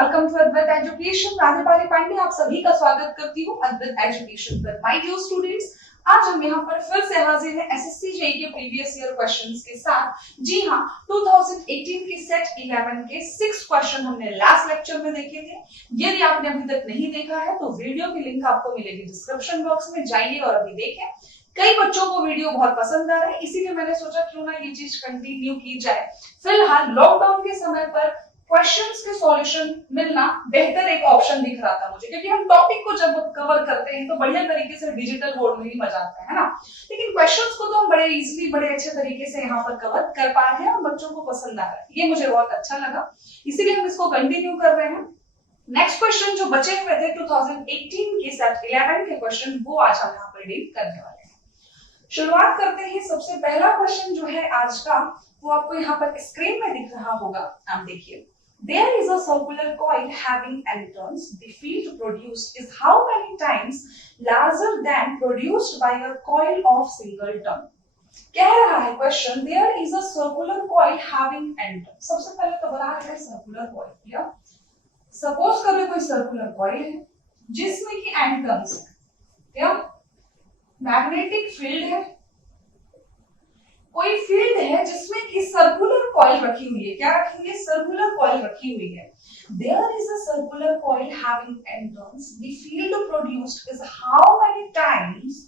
Welcome to Advait education. Radhepali Pandey आप सभी का स्वागत करती हूँ अद्वैत एजुकेशन पर। माय डियर स्टूडेंट्स, आज हम यहाँ पर फिर से हाजिर हैं एसएससी जेईई के प्रीवियस ईयर क्वेश्चंस के साथ। जी हाँ, 2018 के सेट 11 के 6 क्वेश्चन हमने लास्ट लेक्चर में देखे थे। यदि आपने अभी तक नहीं देखा है तो वीडियो की लिंक आपको मिलेगी डिस्क्रिप्शन बॉक्स में, जाइए और अभी देखें। कई बच्चों को वीडियो बहुत पसंद आ रहा है, इसीलिए मैंने सोचा क्यों ना ये चीज कंटिन्यू की जाए। फिलहाल लॉकडाउन के समय पर क्वेश्चंस के सॉल्यूशन मिलना बेहतर एक ऑप्शन दिख रहा था मुझे, क्योंकि हम टॉपिक को जब कवर करते हैं तो बढ़िया तरीके से डिजिटल बोर्ड में ही मजा आता है ना। लेकिन क्वेश्चंस को तो हम बड़े इजीली, बड़े अच्छे तरीके से यहाँ पर कवर कर पा रहे हैं और बच्चों को पसंद आ रहा है। ये मुझे बहुत अच्छा लगा, इसीलिए हम इसको कंटिन्यू कर रहे हैं। नेक्स्ट क्वेश्चन जो बचे हुए थे 2018 के सेट 11 के क्वेश्चन, वो आज हम यहाँ पर डील करने वाले हैं। शुरुआत करते हैं। सबसे पहला क्वेश्चन जो है आज का, वो आपको यहाँ पर स्क्रीन में दिख रहा होगा। आप देखिए, there is a circular coil having n turns. The field produced is how many times larger than produced by a coil of single turn? कह रहा है question, there is a circular coil having n turns. सबसे पहले तो बना है circular coil. या suppose करो कोई सर्कुलर कॉइल है जिसमें कि n टर्न्स है, क्या मैग्नेटिक फील्ड है, कोई फील्ड है जिसमें कि सर्कुलर कॉइल रखी हुई है। क्या रखी हुई है? सर्कुलर कॉइल रखी हुई है। There is a circular coil having n turns. The field produced is how many times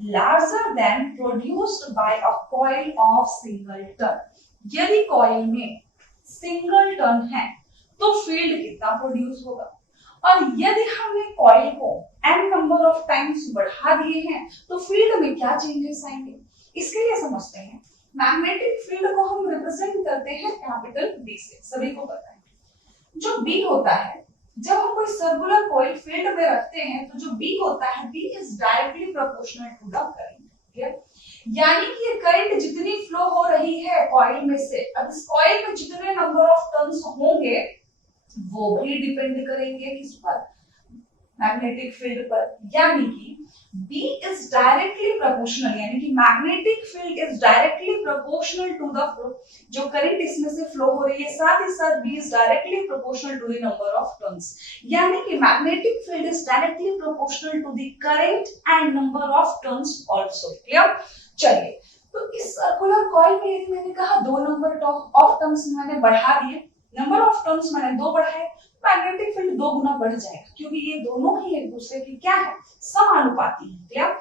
larger than produced by a coil of single turn. यदि कॉइल में सिंगल टर्न है तो फील्ड कितना प्रोड्यूस होगा, और यदि हमने कॉइल को n नंबर ऑफ टाइम्स बढ़ा दिए हैं तो फील्ड में क्या चेंजेस आएंगे। इसके लिए समझते हैं, मैग्नेटिक फील्ड को हम रिप्रेजेंट करते हैं कैपिटल B से, सभी को पता है। जो B होता है, जब हम कोई सर्कुलर कॉइल फील्ड में रखते हैं तो जो B होता है, B is directly proportional to the current. यानी कि ये करंट जितनी फ्लो हो रही है कॉइल में से, अब इस कॉइल में जितने नंबर ऑफ टर्न्स होंगे वो भी डिपेंड करेंगे किस पर, मैग्नेटिक फील्ड पर। यानी कि B is directly proportional, यानी कि magnetic field is directly proportional to the flow, जो करंट इसमें से फ्लो हो रही है, साथ ही साथ B is directly proportional to the number of turns। यानी कि magnetic field is directly proportional to the current and number of turns also. Clear? चलिए, तो इस सर्कुलर कॉइल में यदि मैंने कहा दो नंबर ऑफ टर्न्स मैंने बढ़ा दिए, नंबर ऑफ टर्न्स मैंने दो बढ़ाए, मैग्नेटिक फील्ड दो गुना बढ़ जाएगा, क्योंकि ये दोनों ही एक दूसरे की क्या है, समानुपाती है। क्लियर?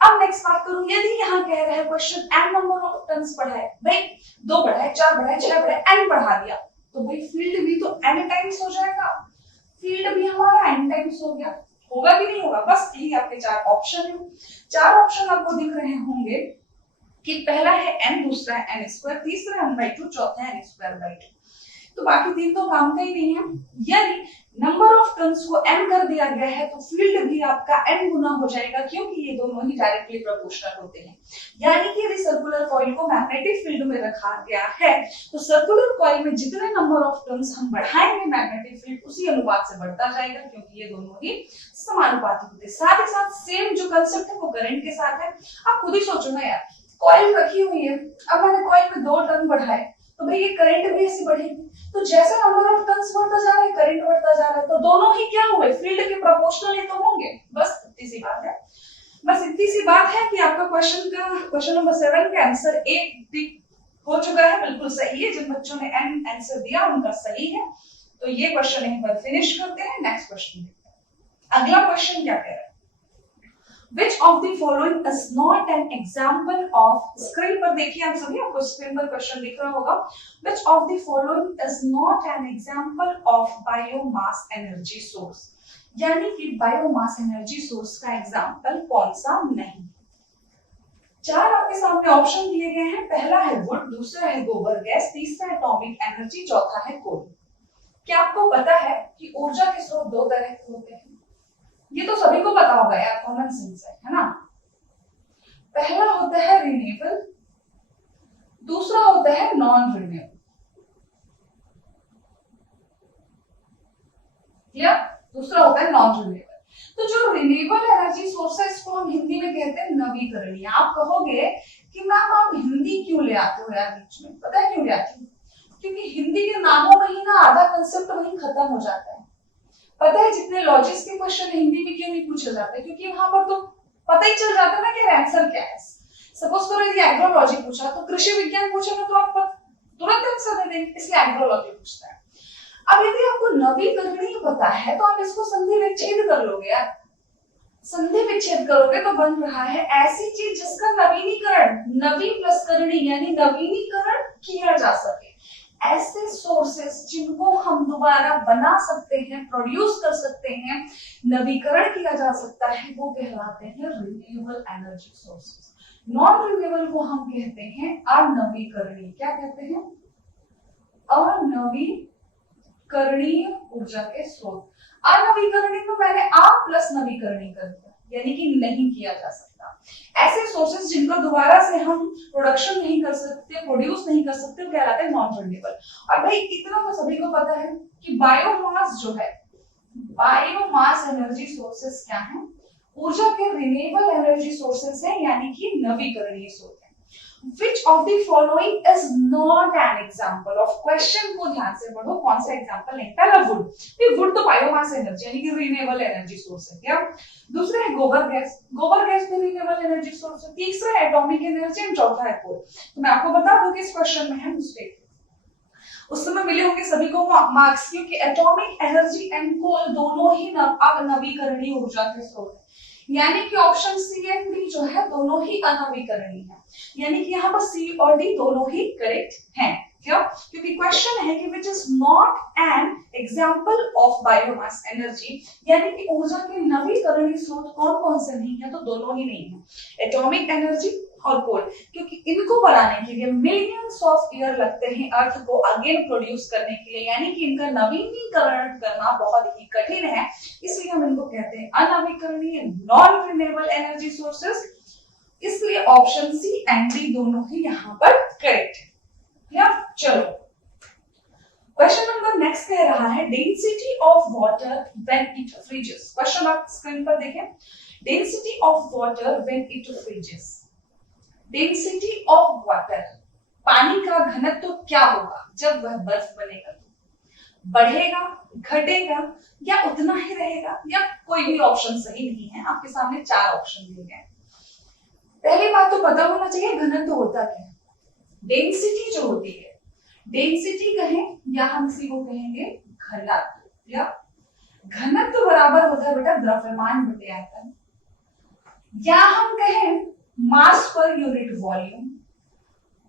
अब नेक्स्ट बात करूं, यदि यहाँ कह रहा है question n number of turns बढ़ाए, भाई दो बढ़ाए, चार बढ़ाए, छह बढ़ाए, n बढ़ा दिया, तो भाई फील्ड भी तो n टाइम्स हो जाएगा, फील्ड भी हमारा n टाइम्स हो गया। होगा कि नहीं होगा? बस यही आपके चार ऑप्शन है। चार ऑप्शन आपको दिख रहे होंगे कि पहला है n, दूसरा है n स्क्वायर, तीसरा है 1/2, चौथा है n स्क्वायर बाई 2। तो बाकी तीन तो काम का ही नहीं है। यदि नंबर ऑफ टर्न्स को n कर दिया गया है तो फील्ड भी आपका n गुना हो जाएगा, क्योंकि ये दोनों ही डायरेक्टली प्रोपोर्शनल होते हैं। यानी कि यदि सर्कुलर कॉइल को मैग्नेटिक फील्ड में रखा गया है तो सर्कुलर कॉइल में जितने नंबर ऑफ टर्न्स हम बढ़ाएंगे मैग्नेटिक फील्ड उसी अनुपात से बढ़ता जाएगा, क्योंकि ये दोनों ही समानुपाती होते हैं। साथ ही साथ सेम जो कंसेप्ट है वो करंट के साथ है। आप खुद ही सोचो ना यार, कॉइल रखी हुई है, अब मैंने कॉइल में 2 टर्न बढ़ाए तो भाई ये करंट भी ऐसे बढ़ेगी, तो जैसे नंबर ऑफ टर्न्स बढ़ता जा रहा है करंट बढ़ता जा रहा है, तो दोनों ही क्या हुए, फील्ड के प्रोपोर्शनल ही तो होंगे। बस इतनी सी बात है। बस इतनी सी बात है कि आपका क्वेश्चन नंबर 7 का आंसर ए हो चुका है, बिल्कुल सही है। जिन बच्चों ने एन आंसर दिया उनका सही है। तो ये क्वेश्चन यहीं पर फिनिश करते हैं। नेक्स्ट क्वेश्चन देखते हैं। अगला क्वेश्चन क्या कह रहा है, Which of the following is not an example of, screen पर देखिए आप सभी, आपको स्क्रीन पर क्वेश्चन दिख रहा होगा। Which of the following is not an example of biomass energy source? यानी कि बायोमास एनर्जी सोर्स का एग्जाम्पल कौन सा नहीं। चार आपके सामने ऑप्शन दिए गए हैं। पहला है वुड, दूसरा है गोबर गैस, तीसरा है एटॉमिक एनर्जी, चौथा है कोल। क्या आपको पता है कि ऊर्जा के स्रोत दो तरह के होते हैं? ये तो सभी को पता होगा यार, कॉमन सेंस है ना। पहला होता है रिन्यूएबल, दूसरा होता है नॉन रिन्यूएबल। या दूसरा होता है नॉन रिन्यूएबल। तो जो रिन्यूएबल एनर्जी सोर्स है इसको हम हिंदी में कहते हैं नवीकरणीय। आप कहोगे कि मैम आप हिंदी क्यों ले आते हो यार बीच में? पता है क्यों ले आती हूँ? क्योंकि हिंदी के नामों में ही ना आधा कंसेप्ट वहीं खत्म हो जाता है। पता है जितने लॉजिक्स के क्वेश्चन हिंदी में क्यों नहीं पूछे जाते, क्योंकि वहां पर तो पता ही चल जाता है ना कि आंसर क्या है। सपोज करो यदि एग्रोलॉजी पूछा तो कृषि विज्ञान पूछेगा तो आप तुरंत आंसर दे देंगे, इसलिए एग्रोलॉजी पूछता है। अब यदि आपको नवीकरणीय पता है तो आप इसको संधि विच्छेद कर लोगे यार। संधि विच्छेद करोगे तो बन रहा है ऐसी चीज जिसका नवीनीकरण, नवी प्लस करणी यानी नवीनीकरण किया जा सके। ऐसे सोर्सेस जिनको हम दोबारा बना सकते हैं, प्रोड्यूस कर सकते हैं, नवीकरण किया जा सकता है, वो कहलाते हैं renewable energy sources. Non renewable को हम कहते हैं अनवीकरणीय। क्या कहते हैं? अनवीकरणीय ऊर्जा के स्रोत। अनवीकरणीय तो मैंने आ प्लस नवीकरणीय कर दिया, यानी कि नहीं किया जा सकता। ऐसे सोर्सेस जिनका दोबारा से हम प्रोडक्शन नहीं कर सकते, प्रोड्यूस नहीं कर सकते, वो कहलाते हैं नॉन रिन्यूएबल। और भाई इतना तो सभी को पता है कि बायोमास जो है, बायोमास एनर्जी सोर्सेस क्या है? ऊर्जा के रिन्यूएबल एनर्जी सोर्सेस है, यानी कि नवीकरणीय स्रोत है। Which of the following is not an example of? Question को ध्यान से पढ़ो, कौन सा एग्जांपल नहीं। पहला वुड, ये वुड तो बायोमास एनर्जी यानी कि रिन्यूएबल एनर्जी सोर्स है क्या। दूसरा है गोबर गैस, गोबर गैस भी रिन्यूएबल एनर्जी सोर्स है। तीसरा है एटॉमिक एनर्जी एंड चौथा है कोल। तो मैं आपको बता दूं कि इस क्वेश्चन में है मिस्टेक। उस समय मिले होंगे सभी को मार्क्स, क्योंकि एटॉमिक एनर्जी एंड कोल दोनों ही नवीकरणीय ऊर्जा के स्रोत है, यानी कि ऑप्शन सी एंड डी जो है दोनों ही अनवीकरणीय है, यानी कि यहाँ पर सी और डी दोनों ही करेक्ट हैं। क्यों? क्योंकि क्वेश्चन है कि which is not an example of biomass energy, यानी कि ऊर्जा के नवीकरणीय स्रोत कौन कौन से नहीं है, तो दोनों ही नहीं है, एटॉमिक एनर्जी और कोल। क्योंकि इनको बनाने के लिए मिलियंस ऑफ ईयर लगते हैं अर्थ को अगेन प्रोड्यूस करने के लिए, यानी कि इनका नवीनीकरण करना बहुत ही कठिन है, इसलिए हम इनको कहते हैं अनवीकरणीय, नॉन रिन्यूएबल एनर्जी सोर्सेस। इसलिए ऑप्शन सी एंड डी दोनों ही यहाँ पर करेक्ट है। चलो क्वेश्चन नंबर नेक्स्ट कह रहा है density of water when it freezes. Question आप स्क्रीन पर देखें, density of water when it freezes. Density of water, पानी का घनत्व तो क्या होगा जब वह बर्फ बनेगा? तो बढ़ेगा, घटेगा या उतना ही रहेगा, या कोई भी ऑप्शन सही नहीं है। आपके सामने चार ऑप्शन दिए गए। पहली बात तो पता होना चाहिए घनत्व तो होता क्या है। डेंसिटी जो होती है, डेंसिटी कहें या हम इसी को कहेंगे घनत्व, या घनत्व बराबर होता है बेटा द्रव्यमान बटे आयतन, या हम कहें मास पर यूनिट वॉल्यूम,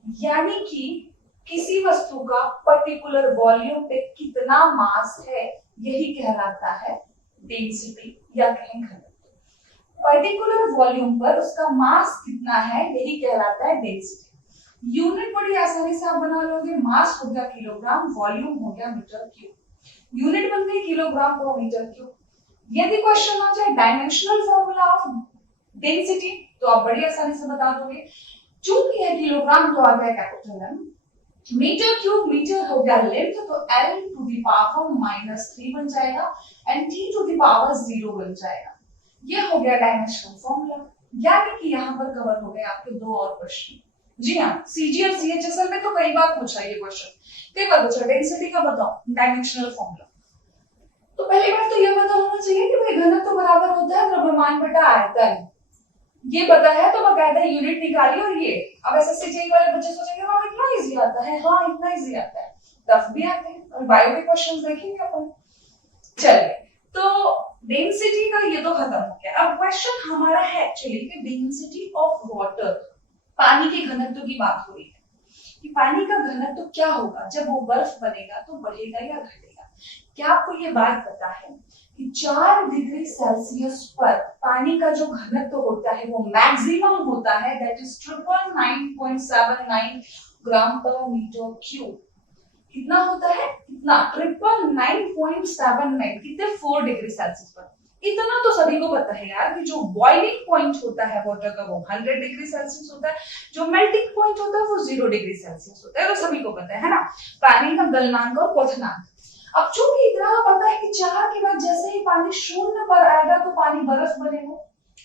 यानी कि किसी वस्तु का पर्टिकुलर वॉल्यूम पे कितना मास है, यही कहलाता है डेंसिटी या कहें घनत्व। पर्टिकुलर वॉल्यूम पर उसका मास कितना है, यही कहलाता है डेंसिटी। यूनिट बड़ी आसानी से आप बना लोगे, मास हो गया किलोग्राम, वॉल्यूम हो गया मीटर क्यूब। यूनिट बन गई किलोग्राम पर मीटर क्यूब। यदि क्वेश्चन आ जाए डायमेंशनल फॉर्मूला ऑफ डेंसिटी तो आप बड़ी आसानी से बता दोगे। चूंकि है किलोग्राम तो आ गया capital M, metre cube metre हो गया लेंथ, तो L टू द पावर -3 बन जाएगा and T to the power 0 बन जाएगा। ये हो गया डायमेंशनल फॉर्मूला, यानी कि यहाँ पर कवर हो गए आपके दो और प्रश्न। जी हाँ, सीजी और सीएचएसएल में तो कई बार पूछा ये क्वेश्चन, कई बार पूछा डेंसिटी का बताओ, डायमेंशनल फॉर्मूला। तो पहली बात तो ये पता होना चाहिए कि भाई घनत्व तो बराबर होता है द्रव्यमान बटा आयतन। ये पता है तो बकायदा यूनिट निकाली। और ये अब एसएससी जेईई वाले बच्चे सोचेंगे हाँ इतना इजी आता है, हाँ इतना इजी आता है, टफ भी आते हैं, और बायो के क्वेश्चंस देखेंगे अपन। चलिए, तो डेंसिटी का ये तो खत्म हो गया। अब क्वेश्चन हमारा है एक्चुअली कि डेंसिटी ऑफ वाटर, पानी के घनत्व की बात हो रही है कि पानी का घनत्व क्या होगा जब वो बर्फ बनेगा, तो बढ़ेगा या घटेगा। क्या आपको ये बात पता है कि 4 डिग्री सेल्सियस पर पानी का जो घनत्व होता है वो मैक्सिमम होता है, दैट इज 999.79 ग्राम पर मीटर क्यूब। कितना होता है? कितना? 999.79, कितने? 4 डिग्री सेल्सियस पर। इतना तो सभी को पता है यार कि जो बॉइलिंग पॉइंट होता है वाटर का वो 100 डिग्री सेल्सियस होता है, जो मेल्टिंग पॉइंट होता है वो 0 डिग्री सेल्सियस होता है, तो सभी को पता है ना, पानी का गलनांक और क्वथनांक। अब चूंकि इतना पता है कि 4 के बाद जैसे ही पानी 0 पर आएगा तो पानी बर्फ बनेगा।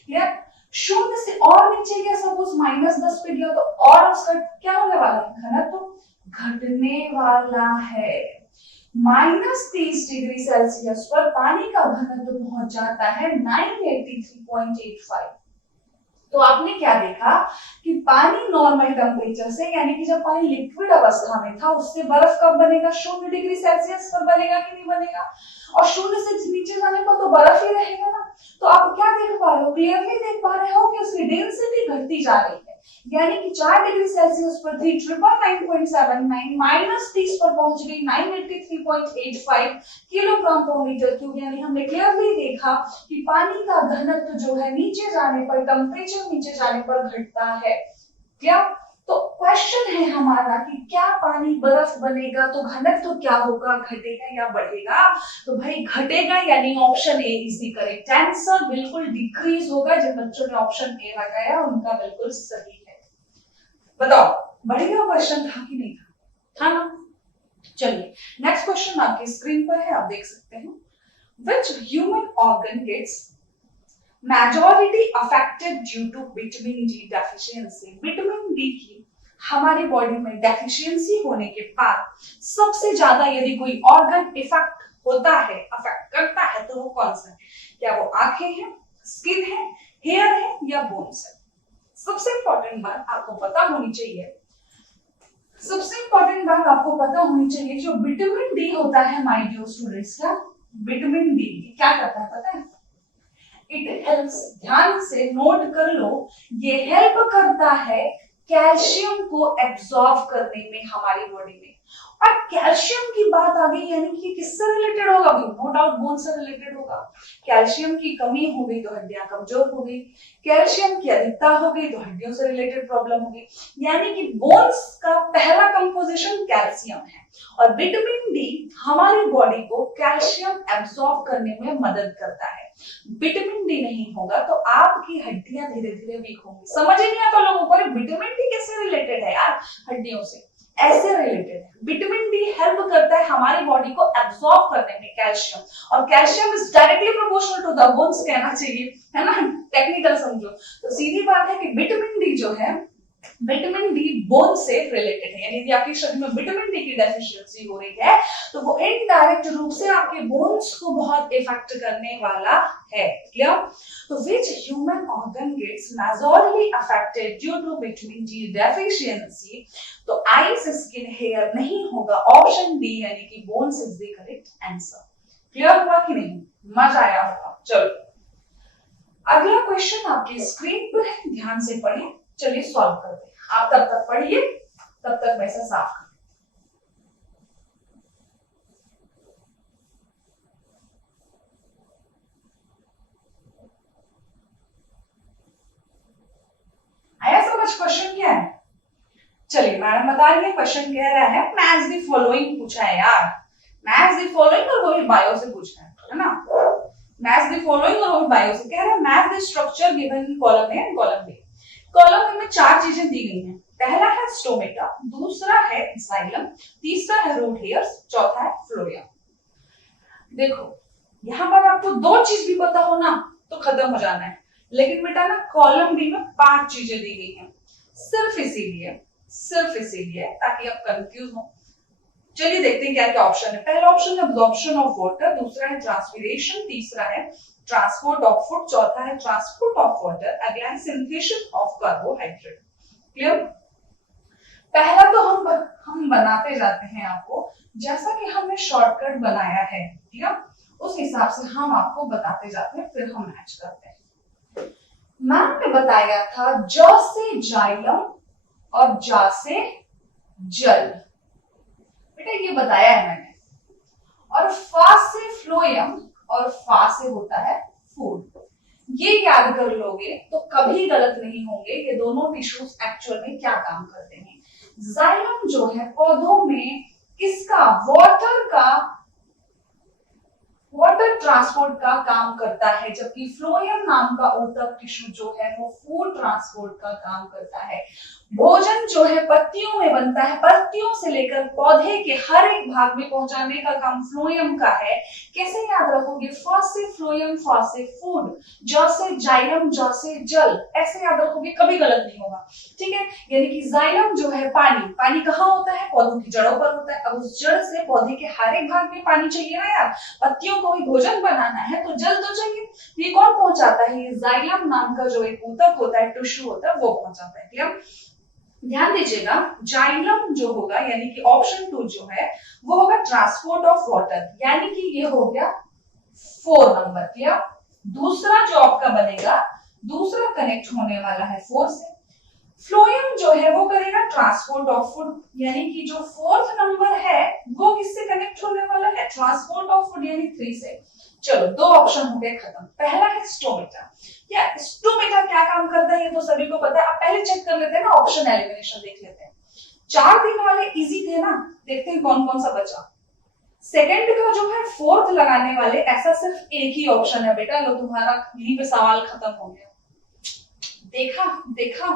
क्लियर? 0 से और नीचे गया, सपोज -10 पे गया, तो और उसका क्या होने वाला है? घनत्व घटने वाला है। -30 डिग्री सेल्सियस पर पानी का घनत्व पहुंच जाता है 983.85। तो आपने क्या देखा कि पानी नॉर्मल टेम्परेचर से, यानी कि जब पानी लिक्विड अवस्था में था, उससे बर्फ कब बनेगा? 0 डिग्री सेल्सियस पर बनेगा कि नहीं बनेगा? और 0 से नीचे जाने पर तो बर्फ ही रहेगा ना। तो आप क्या देख पा रहे हो? क्लियरली देख पा रहे हो कि उसकी डेंसिटी घटती जा रही है, यानी कि 4 डिग्री सेल्सियस पर थी 999.79, -30 पर पहुंच गई 983.85 किलोग्राम पर मीटर क्यूब। यानी हमने क्लियरली देखा कि पानी का घनत्व जो है नीचे जाने पर, टेम्परेचर नीचे जाने पर घटता है। क्या? तो क्वेश्चन है हमारा कि क्या पानी बर्फ बनेगा तो घनत्व क्या होगा, घटेगा या बढ़ेगा? तो भाई घटेगा, यानी option A is the correct answer. बिल्कुल डिक्रीज होगा। जिन बच्चों ने ऑप्शन ए लगाया उनका बिल्कुल सही है। बताओ बढ़िया क्वेश्चन था कि नहीं था? था ना? चलिए नेक्स्ट क्वेश्चन आपकी स्क्रीन पर है, आप देख सकते हैं। Which human organ gets majority affected due to vitamin D deficiency? Vitamin D की हमारी बॉडी में डेफिशिएंसी होने के बाद सबसे ज्यादा यदि कोई ऑर्गन इफेक्ट होता है, अफेक्ट करता है, तो वो कौन सा है? क्या वो आंखें हैं, स्किन है, हेयर है या बोन्स है? सबसे इंपॉर्टेंट बात आपको पता होनी चाहिए, सबसे इंपॉर्टेंट बात आपको पता होनी चाहिए, जो विटामिन डी होता है माय डियर स्टूडेंट्स, क्या विटामिन डी क्या करता है पता है? इट हेल्प्स, ध्यान से नोट कर लो, ये हेल्प करता है कैल्शियम को एब्सॉर्ब करने में हमारी बॉडी में। और कैल्शियम की बात आ गई, यानी कि किससे रिलेटेड होगा? नो डाउट बोन से रिलेटेड होगा। कैल्शियम की कमी हो गई तो हड्डियां कमजोर हो गई, कैल्शियम की अधिकता हो गई तो हड्डियों से रिलेटेड प्रॉब्लम हो गई। यानी कि बोन्स का पहला कंपोजिशन कैल्शियम है, और विटामिन डी हमारी बॉडी को कैल्शियम एब्सॉर्ब करने में मदद करता है। विटामिन डी नहीं होगा तो आपकी हड्डियां धीरे धीरे वीक होंगी। समझ ही नहीं आता लोगों को, विटामिन डी कैसे रिलेटेड है यार हड्डियों से? ऐसे रिलेटेड है। विटामिन डी हेल्प करता है हमारी बॉडी को एब्सॉर्ब करने में कैल्शियम, और calcium is directly proportional to the bones कहना चाहिए, है ना? टेक्निकल समझो तो सीधी बात है कि विटामिन डी जो है, विटामिन डी बोन से रिलेटेड है। यानी यदि आपके शरीर में विटामिन डी की डेफिशिएंसी हो रही है तो वो इनडायरेक्ट रूप से आपके बोन्स को बहुत इफेक्ट करने वाला है। क्लियर? तो which human organ gets majority affected due to vitamin D deficiency? तो आईज, स्किन, हेयर नहीं होगा, ऑप्शन डी यानी कि bones is the correct answer. Clear हुआ कि नहीं? मजा आया होगा। चलो अगला क्वेश्चन आपकी स्क्रीन पर है, ध्यान से पढ़ें। चलिए सॉल्व करते हैं। आप तब तक पढ़िए, तब तक मैं इसे साफ कर। आया समझ क्वेश्चन क्या है? चलिए मैडम बता रही है, क्वेश्चन कह रहा है मैच द फॉलोइंग पूछा है यार, मैच द फॉलोइंग, और वो भी बायो से पूछा है ना? मैच द फॉलोइंग और वो भी बायो से कह रहा है। Match the structure given in column A and column B. Column में 4 चीजें दी गई हैं। पहला है स्टोमेटा, दूसरा है जाइलम, तीसरा है रूट हेयर्स, चौथा है फ्लोएम। देखो यहां पर आपको 2 चीज भी पता हो ना तो खत्म हो जाना है, लेकिन बेटा ना कॉलम बी में 5 चीजें दी गई हैं, सिर्फ इसीलिए ताकि आप कंफ्यूज हो। चलिए देखते हैं क्या क्या ऑप्शन है। पहला ऑप्शन है अब्जॉर्प्शन ऑफ वाटर, दूसरा है ट्रांसपीरेशन, तीसरा है ट्रांसपोर्ट ऑफ फूड, चौथा है ट्रांसपोर्ट ऑफ वाटर, अगला है सिंथेसिस ऑफ कार्बोहाइड्रेट। क्लियर? पहला तो हम बनाते जाते हैं आपको, जैसा कि हमने शॉर्टकट बनाया है, ठीक है? उस हिसाब से हम आपको बताते जाते हैं, फिर हम मैच करते हैं। मैम ने बताया था ज से जाइलम और जा से जल, बेटा ये बताया है मैंने, और फा से फ्लोएम और फा से होता है फूड। ये याद कर लोगे तो कभी गलत नहीं होंगे। ये दोनों टिश्यूज एक्चुअल में क्या काम करते हैं। जाइलम जो है पौधों में किसका, वाटर का वाटर ट्रांसपोर्ट का काम करता है, जबकि फ्लोएम नाम का ऊतक टिश्यू जो है वो फूड ट्रांसपोर्ट का काम करता है। भोजन जो है पत्तियों में बनता है, पत्तियों से लेकर पौधे के हर एक भाग में पहुंचाने का काम फ्लोएम का है। कैसे याद रखोगे? फ से फ्लोएम, फ से फूड, ज से जाइलम, ज से जल, ऐसे याद रखोगे, कभी गलत नहीं होगा। ठीक है, यानी कि जाइलम जो है पानी, पानी कहाँ होता है? पौधों की जड़ों पर होता है। अब उस जड़ से पौधे के हर एक भाग में पानी चाहिए ना यार, पत्तियों को भी भोजन बनाना है तो जल तो चाहिए। ये कौन पहुंचाता है? ये जाइलम नाम का जो एक ऊतक होता है, टिश्यू होता है, वो पहुंचाता है। क्लियर? ध्यान दीजिएगा, जाइलम जो होगा यानी कि ऑप्शन 2 जो है वो होगा ट्रांसपोर्ट ऑफ वाटर, यानी कि ये हो गया 4 नंबर। क्लियर? दूसरा जो आपका बनेगा, दूसरा कनेक्ट होने वाला है 4 से। फ्लोएम जो है वो करेगा ट्रांसपोर्ट ऑफ फूड, यानी कि जो 4th नंबर है वो किससे कनेक्ट होने वाला है? ट्रांसपोर्ट ऑफ फूड, यानी 3 से। चलो, 2 ऑप्शन हो गए खत्म। पहला है स्टोमेटा। क्या स्टोमेटा क्या काम करता है ये तो सभी को पता है। अब पहले चेक कर लेते हैं ना, ऑप्शन एलिमिनेशन देख लेते हैं। 4 दिन वाले इजी थे ना, देखते हैं कौन कौन सा बचा। सेकंड का जो है 4th लगाने वाले, ऐसा सिर्फ एक ही ऑप्शन है बेटा, लो तुम्हारा यहीं पे सवाल खत्म हो गया। देखा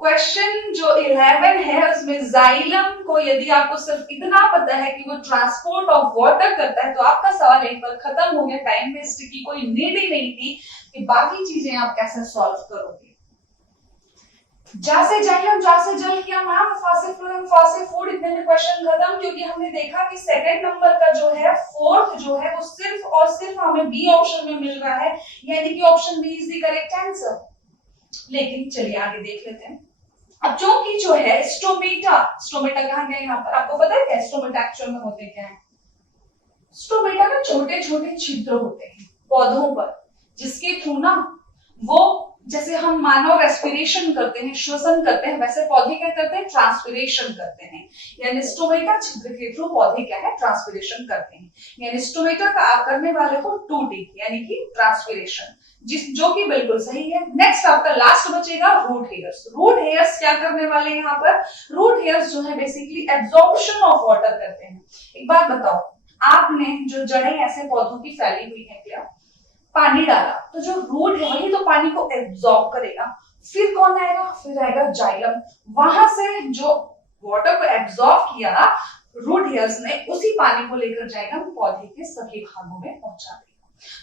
क्वेश्चन जो 11 है उसमें जाइलम को यदि आपको सिर्फ इतना पता है कि वो ट्रांसपोर्ट ऑफ वाटर करता है तो आपका सवाल एक बार खत्म हो गया। टाइम वेस्ट की कोई नीड ही नहीं थी कि बाकी चीजें आप कैसे सॉल्व करोगे। जा से जाइलम, जा से जल किया मैम, फा से फ्लोएम, फा से फूड, इतने में क्वेश्चन खत्म। क्योंकि हमने देखा कि सेकंड नंबर का जो है 4th जो है वो सिर्फ और सिर्फ हमें बी ऑप्शन में मिल रहा है, यानी कि option B is the correct answer. लेकिन चलिए आगे देख लेते हैं। अब जो है स्टोमेटा कहाँ गया यहाँ पर? आपको पता है क्या स्टोमेटा एक्चुअल में होते क्या है? स्टोमेटा में छोटे छोटे छिद्र होते हैं पौधों पर, जिसके थ्रू ना वो, जैसे हम मानव रेस्पिरेशन करते हैं, श्वसन करते हैं, वैसे पौधे क्या करते हैं? ट्रांसपिरेशन करते हैं। यानी स्टोमेटा छिद्र के थ्रू पौधे क्या है? ट्रांसपिरेशन करते हैं। यानी स्टोमेटा का आप करने वाले हो 2D, यानी कि ट्रांसपिरेशन, जो कि बिल्कुल सही है। नेक्स्ट आपका लास्ट बचेगा रूट हेयर्स। रूट हेयर्स क्या करने वाले हैं यहाँ पर? रूट हेयर्स जो है बेसिकली एब्जॉर्प्शन ऑफ वाटर करते हैं। एक बात बताओ, आपने जो जड़ें ऐसे पौधों की फैली हुई है, क्या पानी डाला तो जो रूट है वही तो पानी को एब्जॉर्ब करेगा। फिर कौन आएगा? फिर आएगा जाइलम। वहां से जो वाटर को एब्जॉर्ब किया रूट हेयर्स ने, उसी पानी को लेकर जाइलम पौधे के सभी भागों में पहुंचा देगा।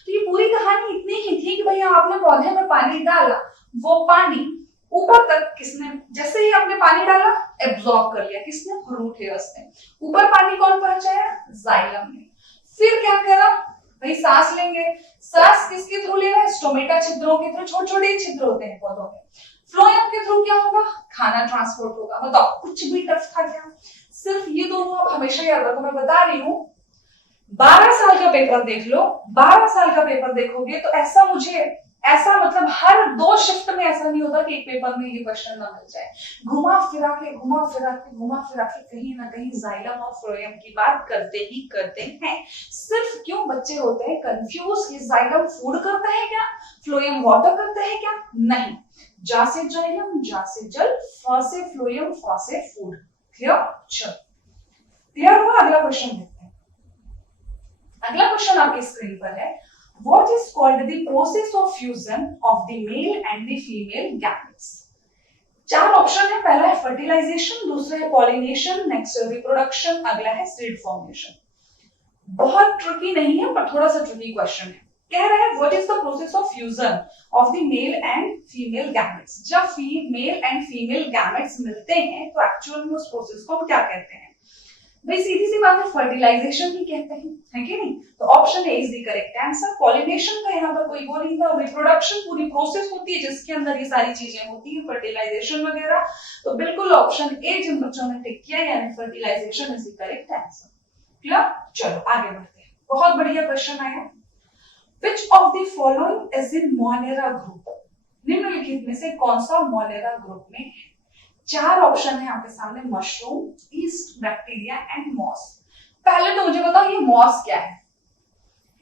तो ये पूरी कहानी इतनी ही थी कि भैया आपने पौधे में पानी डाला, वो पानी ऊपर तक किसने, जैसे ही आपने पानी डाला एब्जॉर्ब कर लिया, किसने? रूट हेयर्स ने। ऊपर पानी कौन पहुंचाया? जाइलम ने। फिर क्या करा भाई? सांस लेंगे। सांस किसके थ्रू ले रहा है? स्टोमेटा छिद्रों के थ्रू। छोटे छोटे छिद्र होते हैं पौधों में। फ्लोएम के थ्रू क्या होगा? खाना ट्रांसपोर्ट होगा। बताओ, कुछ भी टफ था क्या? सिर्फ ये दोनों आप हमेशा याद रखो। मैं बता रही हूँ, 12 साल का पेपर देख लो, 12 साल का पेपर देखोगे तो ऐसा मतलब हर 2 शिफ्ट में ऐसा नहीं होता कि एक पेपर में ये क्वेश्चन ना मिल जाए। घुमा फिरा के कहीं ना कहीं जाइलम और फ्लोएम की बात करते हैं। सिर्फ क्यों बच्चे होते हैं कंफ्यूज कि जाइलम फूड करता है क्या, फ्लोएम वाटर करता है क्या? नहीं, जा से जाइलम, जा से जल, फ से फ्लोएम, फ से फूड। क्लियर? चलो, क्लियर हुआ? अगला क्वेश्चन देखते हैं। अगला क्वेश्चन आपकी स्क्रीन पर है, what is called the process of fusion of the male and the female gametes? 4 option है। पहला है फर्टिलाइजेशन, दूसरा है पॉलिनेशन, नेक्स्ट है रिप्रोडक्शन, अगला है सीड फॉर्मेशन। बहुत ट्रिकी नहीं है पर थोड़ा सा ट्रिकी क्वेश्चन है। कह रहे हैं what is the process of fusion of the male and female gametes. जब मेल एंड फीमेल गैमेट्स मिलते हैं तो एक्चुअल में उस प्रोसेस को हम क्या कहते हैं? भाई सीधी सी बात है, फर्टिलाइजेशन ही कहते हैं, है कि नहीं? तो option A is the correct answer. Pollination का यहाँ पर कोई वो नहीं था। रिप्रोडक्शन पूरी प्रोसेस होती है जिसके अंदर ये सारी चीजें होती है, फर्टिलाइजेशन वगैरह। तो बिल्कुल ऑप्शन ए जिन बच्चों ने टिक किया, यानी fertilisation is the correct answer. Clear? चलो आगे बढ़ते हैं। बहुत बढ़िया क्वेश्चन आया। Which of the following is in Monera group? निम्नलिखित में से कौन सा मोनेरा ग्रुप में है? 4 ऑप्शन है आपके सामने, mushroom, yeast, bacteria and moss. पहले तो मुझे बताओ ये मॉस क्या है?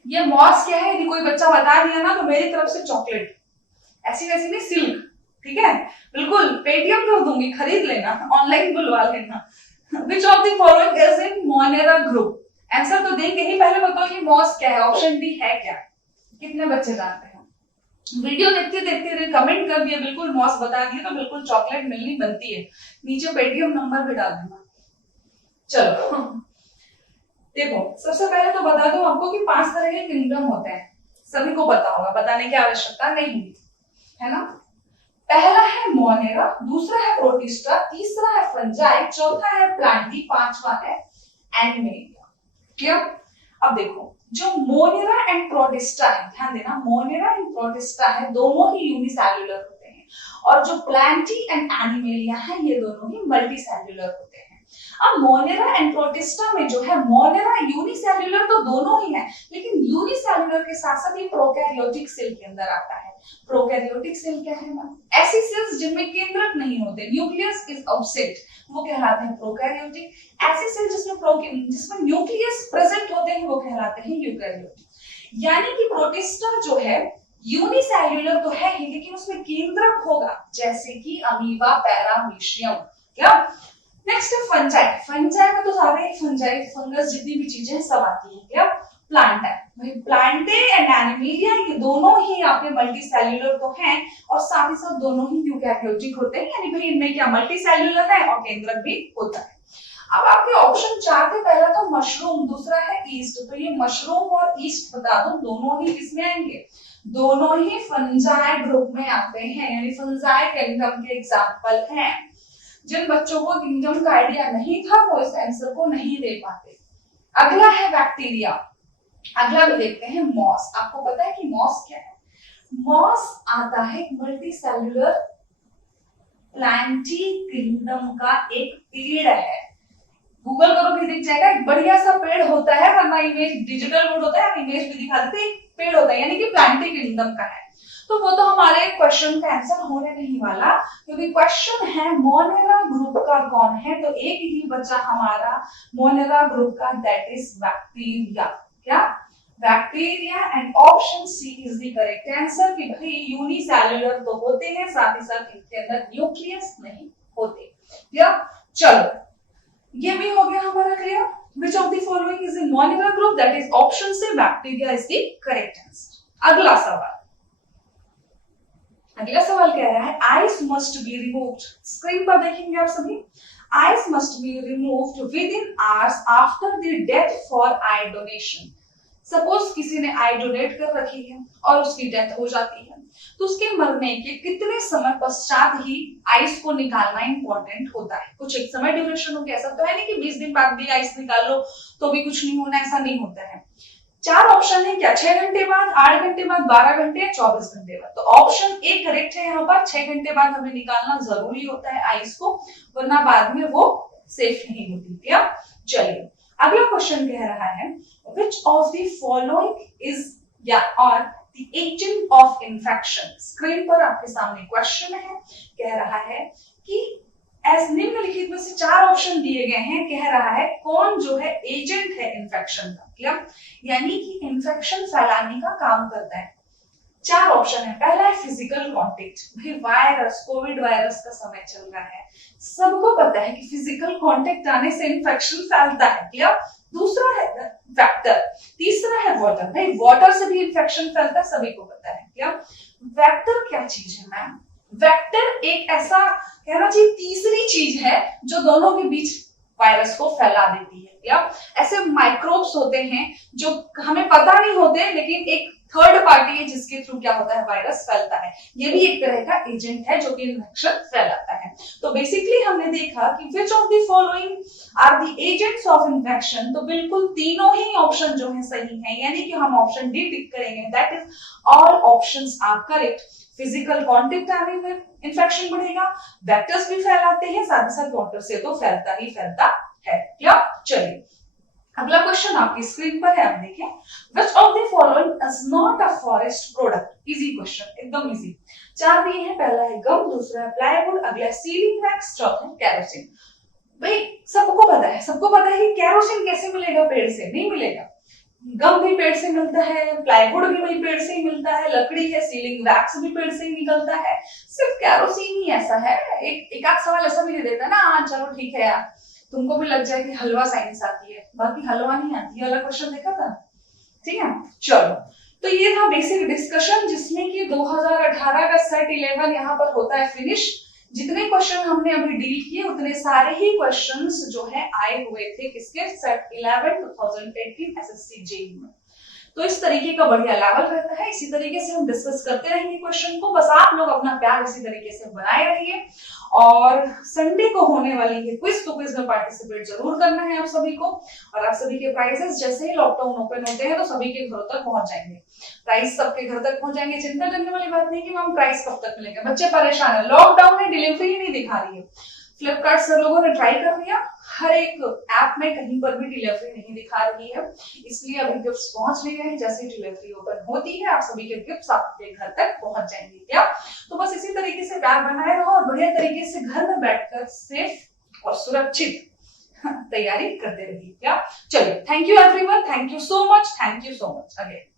ये मॉस क्या है? यदि कोई बच्चा बता दिया ना तो मेरी तरफ से चॉकलेट, ऐसी वैसी नहीं, सिल्क, ठीक है? बिल्कुल पेटीएम कर दूंगी, खरीद लेना, ऑनलाइन बुलवा लेना। Which of the following is in Monera group? Answer तो देंगे ही, पहले बताओ ये मॉस क्या है, ऑप्शन डी है क्या, कितने बच्चे जानते हैं? वीडियो देखते देखते कमेंट कर दिया बिल्कुल मॉस बता दिया तो बिल्कुल चॉकलेट मिलनी बनती है, नीचे पेटीएम नंबर भी डाल देना। चलो देखो, सबसे पहले तो बता दूं आपको कि 5 तरह के किंगडम होते हैं, सभी को पता होगा, बताने की आवश्यकता नहीं है ना। पहला है मोनेरा, दूसरा है प्रोटिस्टा, तीसरा है फंजाई, चौथा है प्लांटी, पांचवा है एनिमेलिया। क्लियर? अब देखो, जो मोनेरा एंड प्रोटिस्टा है, ध्यान देना, मोनेरा एंड प्रोटिस्टा है, दोनों ही यूनिसेल्युलर होते हैं, और जो प्लांटी एंड एनिमेलिया है, ये दोनों ही मल्टीसेल्युलर होते हैं। अब मोनेरा एंड प्रोटिस्टा में जो है, मोनेरा यूनिसेल्युलर तो दोनों ही है, लेकिन यूनिसेल्युलर के साथ साथ ये प्रोकैरियोटिक सेल के अंदर आता है। प्रोकैरियोटिक सेल क्या है मैम? ऐसी सेल्स जिनमें केंद्रक नहीं होते, न्यूक्लियस इज एब्सेंट, वो कहलाते हैं प्रोकैरियोटिक। ऐसी सेल जिसमें न्यूक्लियस प्रेजेंट होते हैं, वो कहलाते हैं यूकैरियोटिक। यानी कि प्रोटिस्टा जो है यूनिसेल्युलर तो है ही, लेकिन उसमें केंद्रक होगा, जैसे कि अमीबा, पैरामीशियम। क्या? नेक्स्ट है फंजाई। फंजाई में तो सारे फंजाई, फंगस, जितनी भी चीजें सब आती है। क्या? प्लांट है भाई, प्लांटे एंड एनिमेलिया, ये दोनों ही आपके मल्टीसेल्युलर तो हैं, और साथ ही साथ दोनों ही यूकैरियोटिक होते हैं, यानी भाई इनमें क्या मल्टीसेल्युलर है और केंद्रक भी होता है। अब आपके ऑप्शन 4 थे, पहला था मशरूम, दूसरा है ईस्ट, तो ये मशरूम और ईस्ट बता दो, दोनों ही किसमें आएंगे? दोनों ही फंजाई ग्रुप में आते हैं, यानी फंजाई किंगडम के एग्जांपल हैं। जिन बच्चों को किंगडम का आइडिया नहीं था वो इस आंसर को नहीं दे पाते। अगला है बैक्टीरिया, अगला भी देखते हैं मॉस। आपको पता है कि मॉस क्या है? मॉस आता है मल्टीसेल्युलर प्लांटी किंगडम का एक पेड़ है। गूगल करोगे दिख जाएगा, एक बढ़िया सा पेड़ होता है, वरना इमेज डिजिटल बोर्ड होता है, इमेज भी दिखा देते, एक पेड़ होता है, यानी कि प्लांटी किंगडम का है। तो वो तो हमारे क्वेश्चन का आंसर होने नहीं वाला, क्योंकि क्वेश्चन है मोनेरा ग्रुप का कौन है, तो एक ही बचा हमारा मोनेरा ग्रुप का, दैट इज बैक्टीरिया। क्या? Bacteria, and option C is the correct answer कि भाई यूनिसेल्युलर तो होते हैं, साथ ही साथ इनके अंदर न्यूक्लियस नहीं होते। क्लियर? चलो ये भी हो गया हमारा clear. Which of the following is in monomer group? That is option C, bacteria is the correct answer. अगला सवाल, अगला सवाल कह रहा है ice must be removed. Screen पर देखेंगे आप सभी, ice must be removed with in hours after the death for I donation. Suppose किसी ने आई डोनेट कर रखी है और उसकी डेथ हो जाती है, तो उसके मरने के कितने समय पश्चात ही आइस को निकालना इंपॉर्टेंट होता है? कुछ एक समय ड्यूरेशन हो गया, ऐसा तो है नहीं कि 20 दिन बाद भी आइस निकाल लो तो भी कुछ नहीं होना, ऐसा नहीं होता है। 4 ऑप्शन है क्या? 6 घंटे बाद, 8 घंटे बाद, 12 घंटे या 24 घंटे बाद। तो ऑप्शन ए करेक्ट है यहाँ पर, 6 घंटे बाद हमें निकालना जरूरी होता है आइस को, वरना बाद में वो सेफ नहीं होती। क्या? चलिए अगला क्वेश्चन कह रहा है which of the following is या और the agent of infection। Screen पर आपके सामने क्वेश्चन है, कह रहा है कि एज निम्नलिखित में से 4 ऑप्शन दिए गए हैं, कह रहा है कौन जो है एजेंट है इन्फेक्शन का। क्या? यानी कि इन्फेक्शन फैलाने का काम करता है। 4 ऑप्शन है, पहला है फिजिकल कांटेक्ट, भाई वायरस, कोविड वायरस का समय चल रहा है, सबको पता है कि फिजिकल कांटेक्ट आने से इन्फेक्शन फैलता है। क्या? दूसरा है वेक्टर, तीसरा है वाटर, भाई वाटर से भी इन्फेक्शन फैलता है, सभी को पता है। क्या? वेक्टर क्या चीज है मैम? वेक्टर एक ऐसा कहना चाहिए तीसरी चीज है जो दोनों के बीच वायरस को फैला देती है। या ऐसे माइक्रोब्स होते हैं जो हमें पता नहीं होते, लेकिन एक थर्ड पार्टी है जिसके थ्रू क्या होता है, वायरस फैलता है। ये भी एक तरह का एजेंट है जो कि इन्फेक्शन फैलाता है। तो बेसिकली हमने देखा कि which of the following are the agents of infection, तो बिल्कुल तीनों ही ऑप्शन जो है सही है, यानी कि हम ऑप्शन डी टिक करेंगे, that is all options are correct. Physical contact आने में इन्फेक्शन बढ़ेगा, वेक्टर्स भी फैलाते हैं, साथ ही साथ वाटर से तो फैलता ही फैलता है। क्या? चलिए अगला क्वेश्चन आपकी स्क्रीन पर है, आप देखें which of the following is not a forest product। Easy question, एकदम इजी। 4 दिए हैं, पहला है गम, दूसरा है प्लाईवुड, अगला है सीलिंग वैक्स, चौथा है केरोसिन। भाई सबको पता है, सबको पता है कि केरोसिन कैसे मिलेगा, पेड़ से नहीं मिलेगा। गम भी पेड़ से मिलता है, प्लाईवुड भी वही पेड़ से ही मिलता है, लकड़ी है, सीलिंग वैक्स भी पेड़ से ही निकलता है, सिर्फ केरोसिन ही ऐसा है। एक आध सवाल ऐसा भी दे देता है ना, हाँ चलो ठीक है यार, तुमको भी लग जाए कि हलवा साइंस आती है, बाकी हलवा नहीं आती। ये वाला क्वेश्चन देखा था, ठीक है। चलो, तो ये था बेसिक डिस्कशन जिसमें कि 2018 का सेट 11 यहाँ पर होता है फिनिश। जितने क्वेश्चन हमने अभी डील किए उतने सारे ही क्वेश्चंस जो है आए हुए थे किसके, सेट 11 2018 एसएससी जेईई में। तो इस तरीके का बढ़िया लेवल रहता है, इसी तरीके से हम डिस्कस करते रहेंगे क्वेश्चन को। बस आप लोग अपना प्यार इसी तरीके से बनाए रहिए। और संडे को होने वाली है क्विज, तो क्विज में पार्टिसिपेट जरूर करना है आप सभी को। और आप सभी के प्राइजेस जैसे ही लॉकडाउन ओपन होते हैं तो सभी के घरों तक पहुंच जाएंगे, प्राइस सबके घर तक पहुंच जाएंगे। चिंता करने वाली बात नहीं कि मैम प्राइस कब तक मिलेगा, बच्चे परेशान है, लॉकडाउन में डिलीवरी ही नहीं दिखा रही है। फ्लिपकार्ट सर लोगों ने ट्राई कर लिया, हर एक ऐप में कहीं पर भी डिलीवरी नहीं दिखा रही है, इसलिए अभी गिफ्ट्स पहुंच रहे हैं। जैसे डिलीवरी ओपन होती है आप सभी के गिफ्ट्स आपके घर तक पहुंच जाएंगे। क्या तो बस इसी तरीके से प्यार बनाए रहो और बढ़िया तरीके से घर में बैठकर सेफ और सुरक्षित तैयारी करते रहिए। क्या चलिए, thank you everyone, thank you so much again.